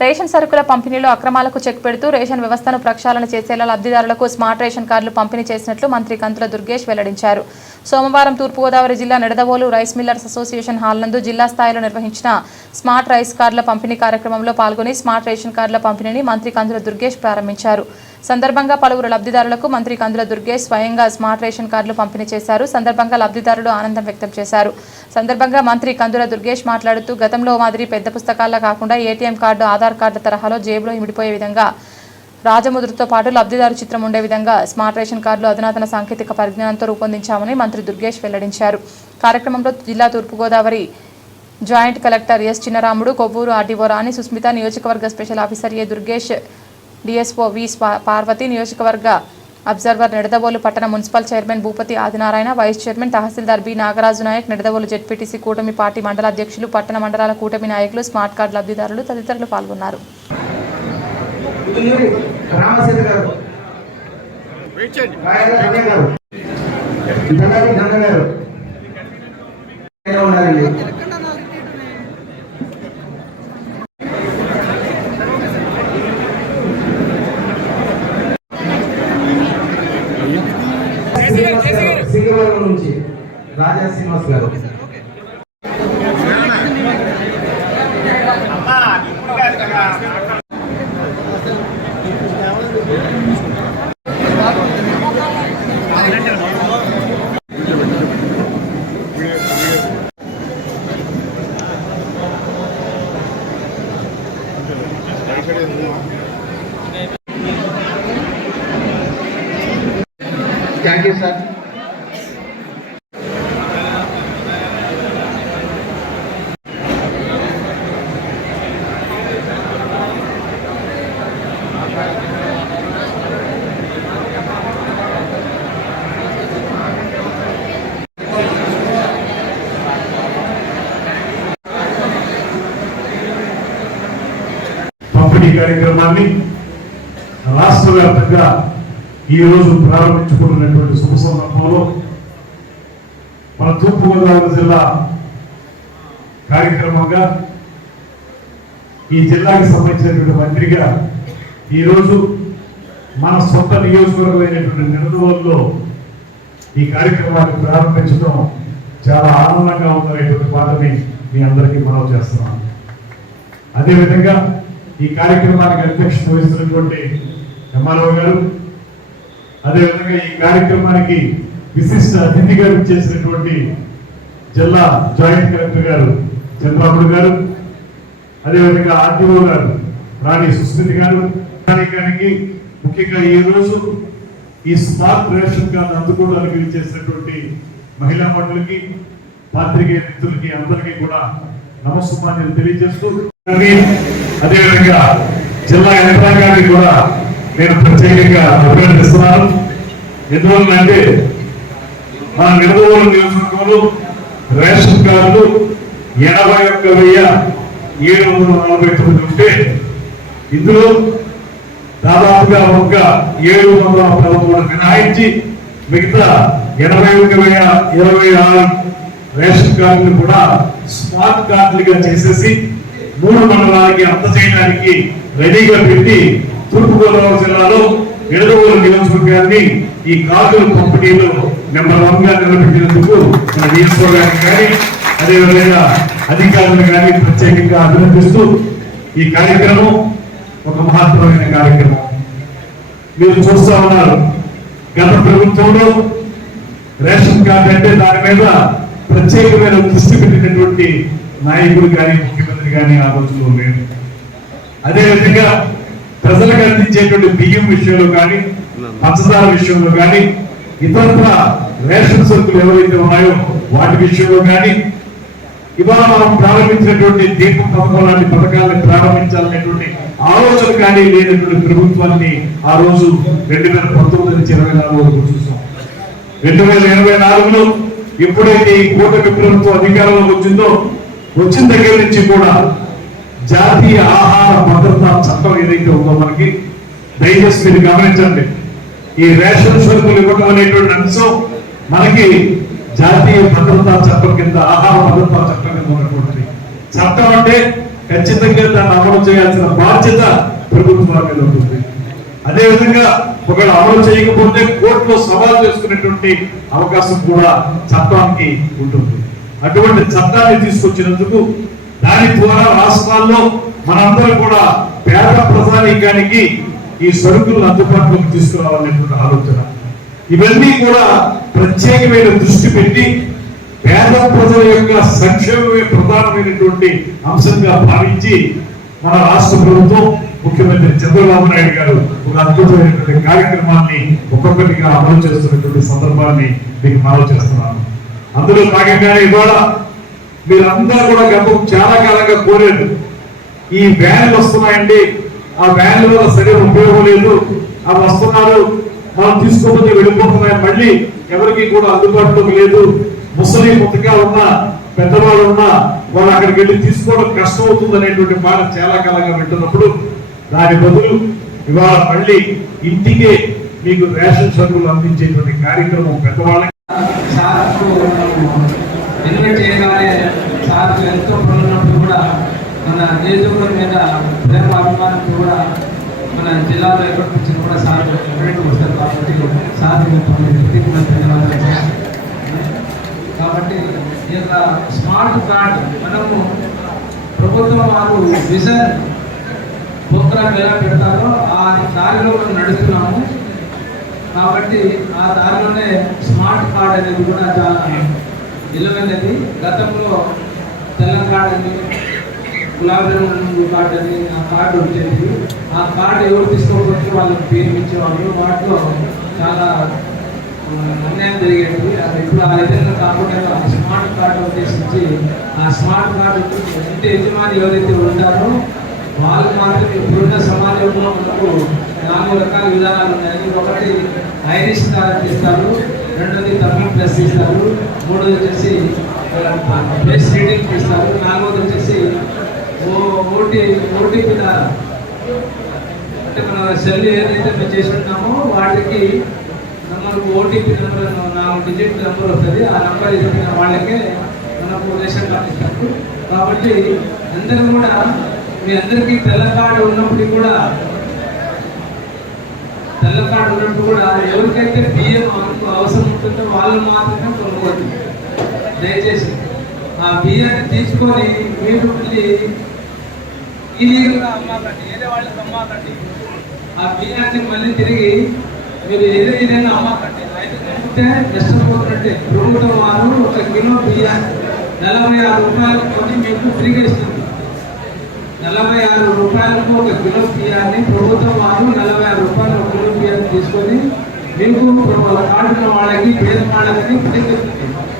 Ration సరుకుల పంపిణీలో అక్రమాలకు చెక్ పెడుతూ రేషన్ వ్యవస్థను ప్రక్షాళన చేసేలా లబ్ధిదారులకు స్మార్ట్ రేషన్ కార్డులు పంపిణీ చేసినట్లు మంత్రి కంతుల దుర్గేష్ వెల్లడించారు. సోమవారం తూర్పుగోదావరి జిల్లా Nidadavolu rice millers association hall నందు జిల్లా స్థాయిలో నిర్వహించిన స్మార్ట్ రైస్ కార్డుల పంపిణీ కార్యక్రమంలో పాల్గొని స్మార్ట్ రేషన్ కార్డుల పంపిణీని మంత్రి కందుల దుర్గేష్ ప్రారంభించారు. సందర్భంగా పలువురు లబ్ధిదారులకు మంత్రి కందుల దుర్గేష్ స్వయంగా స్మార్ట్ రేషన్ కార్డులు పంపిణీ చేశారు. సందర్భంగా లబ్ధిదారులు ఆనందం వ్యక్తం చేశారు. సందర్భంగా మంత్రి కందుల దుర్గేష్ మాట్లాడుతూ గతంలో మాదిరి పెద్ద పుస్తకాల్లో కాకుండా ఏటీఎం కార్డు ఆధార్ కార్డు తరహాలో జేబులో ఇమిడిపోయే విధంగా రాజముద్రతో పాటు లబ్ధిదారు చిత్రం ఉండే విధంగా స్మార్ట్ రేషన్ కార్డులు అధునాతన సాంకేతిక పరిజ్ఞానంతో రూపొందించామని మంత్రి దుర్గేష్ వెల్లడించారు. కార్యక్రమంలో జిల్లా Turpu Godavari joint collector S Chinnaramudu Kovvur RDO Rani Susmitha నియోజకవర్గ special officer A Durgesh DSO V Parvathi నియోజకవర్గ అబ్జర్వర్ నిడదవోలు పట్టణ municipal chairman Bhupathi Adinarayana vice chairman tahsildar B Nagaraju Nayak Nidadavolu ZPTC కూటమి పార్టీ మండల అధ్యక్షులు పట్టణ మండలాల కూటమి నాయకులు స్మార్ట్ కార్డు లబ్ధిదారులు తదితరులు పాల్గొన్నారు. ఉదయగిరి రాజా శ్రీనివాస్ గారు. థ్యాంక్ యూ సార్ పంపిణీ కార్యక్రమాన్ని రాష్ట్ర వ్యాప్తంగా ఈరోజు ప్రారంభించుకుంటున్నటువంటి శుభ సందర్భంలో మన తూర్పుగోదావరి జిల్లా కార్యక్రమంగా ఈ జిల్లాకి సంబంధించినటువంటి మంత్రిగా ఈరోజు మన సొంత నియోజకవర్గమైనటువంటి నిడదవోలులో ఈ కార్యక్రమాన్ని ప్రారంభించడం చాలా ఆనందంగా ఉందనేటువంటి మాటని మీ అందరికీ మనం చేస్తున్నాం. అదేవిధంగా ఈ కార్యక్రమానికి అధ్యక్షత వహిస్తున్నటువంటి ఎంఆర్ఓ గారు అదేవిధంగా ఈ కార్యక్రమానికి విశిష్ట అతిథిగా చేసినటువంటి జిల్లా జాయింట్ కలెక్టర్ గారు చంద్రాముడు గారు అదేవిధంగా ఆర్టీఓ గారు రాణి సుస్మితి గారు. కార్యక్రమానికి ముఖ్యంగా ఈ రోజు ఈ స్మార్ట్ రేషన్ కార్డు అందుకోవడానికి చేసినటువంటి మహిళా మండలికి పాత్రికేయ మిత్రులకి అందరికీ కూడా నమస్కారాలు తెలియజేస్తూ అదేవిధంగా జిల్లా యంత్రాంగానికి కూడా నేను ప్రత్యేకంగా అభినందిస్తున్నాను. ఎందువల్లంటే మన నిడదవోలు నియోజకవర్గంలో రేషన్ కార్డు ఎనభై ఒక్క వెయ్యి ఏడు వందల నలభై తొమ్మిది ఉంటే ఇందులో దాదాపుగా ఒక ఏడు వందల పదమూడు మినహాయించి మిగతా ఎనభై ఒక వెయ్యి ఇరవై ఆరు రేషన్ కార్డులు కూడా స్మార్ట్ కార్డులుగా చేసేసి మూడు మండలాలకి అందజేయడానికి రెడీగా పెట్టి తూర్పుగోదావరి జిల్లాలో ఎడదవోలు నియోజకవర్గాన్ని ఈ కార్డుల పంపిణీలో నెంబర్ వన్గా నిలబెట్టినందుకు మన డిఎస్ఓ గారిని కానీ అదేవిధంగా అధికారులను కానీ ప్రత్యేకంగా అభినందిస్తూ ఈ కార్యక్రమం ఒక మహత్తరమైన కార్యక్రమం. మీరు చూస్తా ఉన్నారు గత ప్రభుత్వంలో రేషన్ కార్డు అంటే దాని మీద ప్రత్యేకమైన దృష్టి పెట్టినటువంటి నాయకులు కానీ కానీ ఆ రోజుల్లో లేదు అదేవిధంగా ప్రజలకు అందించేటువంటి బియ్యం విషయంలో కానీ పంచదార విషయంలో కానీ ఇతరత్ర రేషన్ సరుకులు ఎవరైతే ఉన్నాయో వాటి విషయంలో కానీ ఇవాళ మనం ప్రారంభించినటువంటి దీపం పథకం లాంటి పథకాలను ప్రారంభించాలనేటువంటి ఆలోచన కానీ లేనటువంటి ప్రభుత్వాన్ని ఆ రోజు రెండు వేల పంతొమ్మిది నుంచి ఇరవై నాలుగు వరకు చూసాం. రెండు వేల ఇరవై నాలుగులో ఎప్పుడైతే ఈ కూటమి ప్రభుత్వం అధికారంలోకి వచ్చిందో వచ్చిన దగ్గర నుంచి కూడా జాతీయ ఆహార భద్రత చట్టం ఏదైతే ఉందో మనకి దయచేసి మీరు గమనించండి. ఈ రేషన్ సరుకులు ఇవ్వడం అనేటువంటి అంశం మనకి జాతీయ భద్రతా చట్టం కింద ఆహార భద్రతా చట్టం కింద ఉన్నటువంటిది. చట్టం అంటే ఖచ్చితంగా దాన్ని అమలు చేయాల్సిన బాధ్యత ప్రభుత్వాల మీద ఉంటుంది. అదేవిధంగా ఒకవేళ అమలు చేయకపోతే కోర్టులో సవాల్ చేసుకునేటువంటి అవకాశం కూడా చట్టానికి ఉంటుంది. అటువంటి చట్టాన్ని తీసుకొచ్చినందుకు దాని ద్వారా రాష్ట్రాల్లో మనందరం కూడా పేద ప్రజానీకానికి ఈ సరుకులను అందుబాటులోకి తీసుకురావాలనేటువంటి ఆలోచన. ఇవన్నీ కూడా ప్రత్యేకమైన దృష్టి పెట్టి పేద ప్రజల యొక్క సంక్షేమమే ప్రధానమైనటువంటి అంశంగా భావించి మన రాష్ట్ర ప్రభుత్వం ముఖ్యమంత్రి చంద్రబాబు నాయుడు గారు ఒక అద్భుతమైనటువంటి కార్యక్రమాన్ని ఒక్కొక్కటిగా అమలు చేస్తున్నటువంటి సందర్భాన్ని మీకు మనవి చేస్తున్నాను అందులో భాగంగానే ఇవాళ మీరందరూ కూడా గతం చాలా కాలంగా కోరారు. ఈ వ్యాన్లు వస్తున్నాయండి. ఆ వ్యాన్ల వల్ల సరైన ఉపయోగం లేదు. ఆ వస్తున్నారు. మనం తీసుకోకపోతే వెళ్ళిపోతున్నాయి. మళ్ళీ ఎవరికి కూడా అందుబాటులోకి లేదు. ముసలి ముతగా ఉన్న పెద్దవాళ్ళు ఉన్న వాళ్ళు అక్కడికి వెళ్ళి తీసుకోవడం కష్టం అవుతుంది అనేటువంటి మాట చాలా కాలంగా వింటున్నప్పుడు దాని బదులు ఇవాళ మళ్ళీ ఇంటికే మీకు రేషన్ సరుకులు అందించేటువంటి కార్యక్రమం పెద్దవాళ్ళకి సార్కు ఇన్వైట్ చేయగానే సార్కు ఎంతో పనున్నప్పుడు కూడా మన నియోజకవర్గం మీద ప్రేమ అభిమానం కూడా మన జిల్లాలో ఎక్కడికి నుంచి కూడా సార్ ఎక్కడికి వస్తారు కాబట్టి సార్ ధన్యవాదాలు కాబట్టి ఈ యొక్క స్మార్ట్ కార్డ్ మనము ప్రభుత్వం వారు విజన్ ప్రోగ్రామ్ ఎలా పెడతారో ఆ దారిలో మనం నడుస్తున్నాము. కాబట్టి ఆ దారిలోనే స్మార్ట్ కార్డ్ అనేది కూడా చాలా విలువైనది గతంలో తెల్ల కార్డ్ అని గులాబీ రంగు కార్డు అని ఆ కార్డు వచ్చేది ఆ కార్డు ఎవరు తీసుకోకపోతే వాళ్ళకి పేరు ఇచ్చేవాళ్ళు. వాటిలో చాలా అన్యాయం జరిగేది. అది ఇప్పుడు ఆ విధంగా కాకుండా స్మార్ట్ కార్డు ఉద్దేశించి ఆ స్మార్ట్ కార్డు ఇంటి యజమాని ఎవరైతే ఉంటారో వాళ్ళు మాత్రం ఇప్పుడున్న సమాజంలో మనకు నాలుగు రకాల విధానాలు ఉన్నాయి. ఒకటి ఐరిష్ కార్డు ఇస్తారు రెండోది తమిళ ప్లస్ ఇస్తారు మూడోది వచ్చేసి ప్లస్ రీడింగ్ ఇస్తారు నాలుగోది వచ్చేసి ఓటీ ఓటీపీ ద్వారా అంటే మన సెల్ ఏదైతే మేము చేసి ఉంటామో వాటికి మనకు ఓటీపీ నెంబర్ నాలుగు డిజిట్ నెంబర్ వస్తుంది. ఆ నెంబర్ చెప్పిన వాళ్ళకే మనకు రేషన్ కార్డు ఇస్తారు. కాబట్టి అందరూ కూడా మీ అందరికీ తెల్ల కార్డు ఉన్నప్పటికీ కూడా తెల్ల కార్డు కూడా ఎవరికైతే బియ్యం అందుకు అవసరం ఉంటుందో వాళ్ళు మాత్రమే కొనుక్కోండి. దయచేసి ఆ బియ్యాన్ని తీసుకొని మీరు మళ్ళీ ఇలీగల్గా అమ్మాకండి. వేరే వాళ్ళకి అమ్మాకండి. ఆ బియ్యాన్ని మళ్ళీ తిరిగి మీరు ఏదో ఏదైనా అమ్మాకండి. అయితే నష్టపోతున్నట్టే. ప్రభుత్వం వారు ఒక కిలో బియ్యాన్ని నలభై ఆరు రూపాయలు కొని మీకు తిరిగి ఇస్తుంది. నలభై ఆరు రూపాయలకు ఒక కిలో బియ్యాన్ని ప్రభుత్వం వారు నలభై ఆరు రూపాయలు తీసుకొని మీకు కార్డున్న వాళ్ళకి పేద వాళ్ళకి తిరిగి